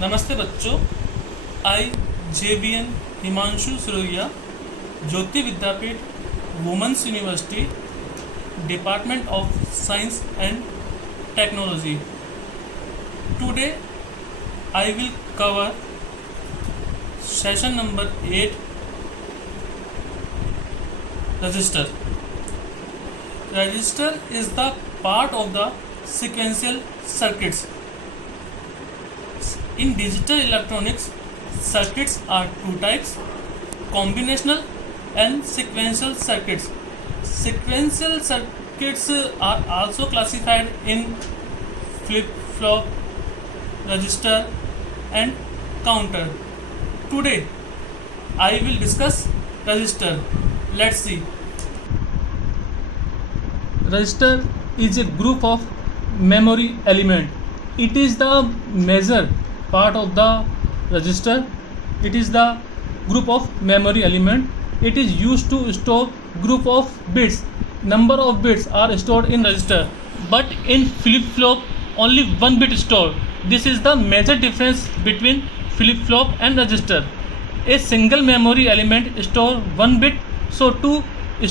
नमस्ते बच्चों। I JBN Himanshu Suraiya, Jyoti Vidyapeeth, women's university, department of science and technology. Today I will cover session number 8, register. Register is the part of the sequential circuits. In digital electronics, circuits are two types: combinational and sequential circuits. Sequential circuits are also classified in flip-flop, register and counter. Today I will discuss register. Let's see. Register is a group of memory element. It is the major part of the register. It is the group of memory element. It is used to store group of bits. Number of bits are stored in register, but in flip-flop only one bit stored. This is the major difference between flip-flop and register. A single memory element store one bit, so to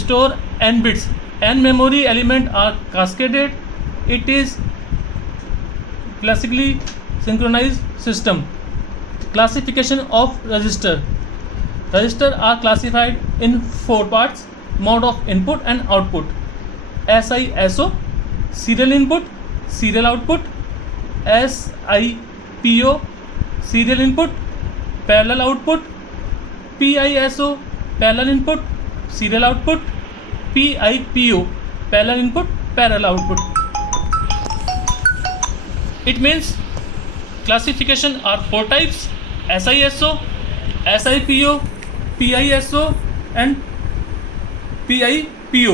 store n bits. N memory element are cascaded. It is classically synchronized system. Classification of register. Register are classified in four parts: mode of input and output, SISO, serial input, serial output, SIPO, serial input, parallel output, PISO, parallel input, serial output, PIPO, parallel input, parallel output. It means classification are four types: SISO, SIPO, PISO and PIPO.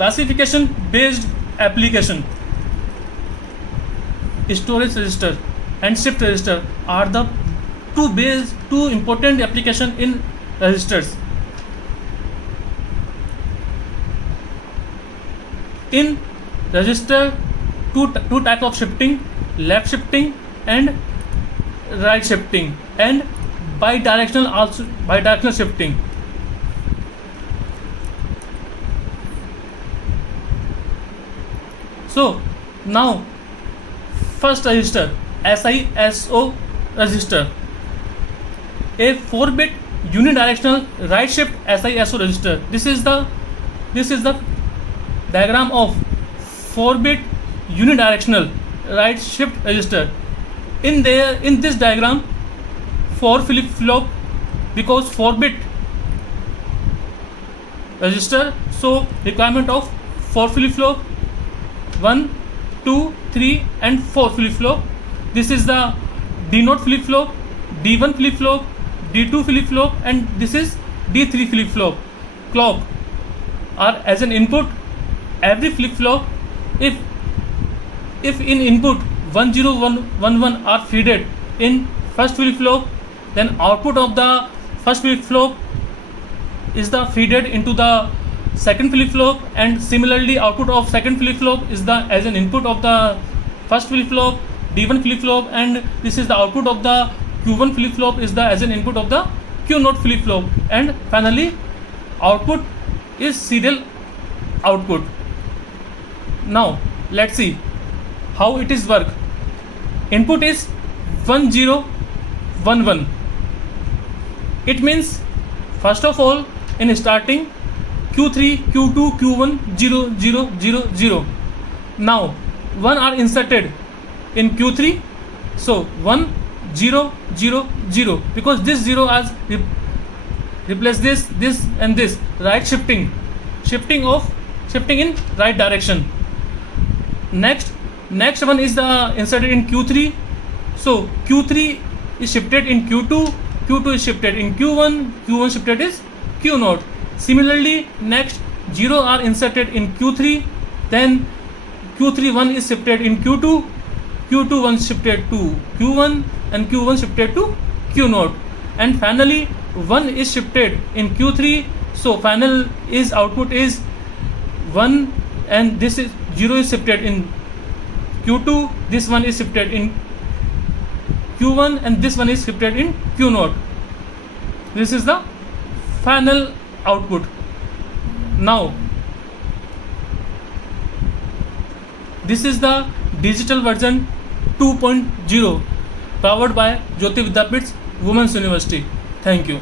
Classification based application. Storage register and shift register are the two important application in registers. In register, two types of shifting: left shifting and right shifting, and bidirectional shifting. So now first register, SISO register, a 4-bit unidirectional right shift SISO register. This is the diagram of 4-bit unidirectional right shift register. In this diagram, 4 flip-flop, because 4-bit register, so requirement of 4 flip-flop, 1, 2, 3 and 4 flip-flop. This is the D0 flip-flop, D1 flip-flop, D2 flip-flop and this is D3 flip-flop. Clock are as an input. Every flip-flop, if in input 1, 0, 1, 1 are feeded in first flip-flop, then output of the first flip-flop is the feeded into the second flip-flop, and similarly output of second flip-flop is the as an input of the first flip-flop, D1 flip-flop, and this is the output of the Q1 flip-flop is the as an input of the Q0 flip-flop, and finally output is serial output. Now let's see how it is work. Input is 1, 0, 1, 1. It means first of all in starting Q3, Q2, Q1, 0, 0, 0, 0. Now 1 are inserted in Q3, so 1, 0, 0, 0, because this 0 has replace this and this. Right shifting in right direction. Next one is the inserted in Q3, so Q3 is shifted in Q2, Q2 is shifted in Q1, Q1 shifted is Q0. Similarly, next 0 are inserted in Q3, then Q3 1 is shifted in Q2, Q2 1 shifted to Q1 and Q1 shifted to Q0, and finally 1 is shifted in Q3, so final is output is 1 and this is 0 is shifted in Q2, this one is shifted in Q1 and this one is shifted in Q0. This is the final output. Now this is the digital version 2.0 powered by Jyoti Vidyapeeth Women's University. Thank you.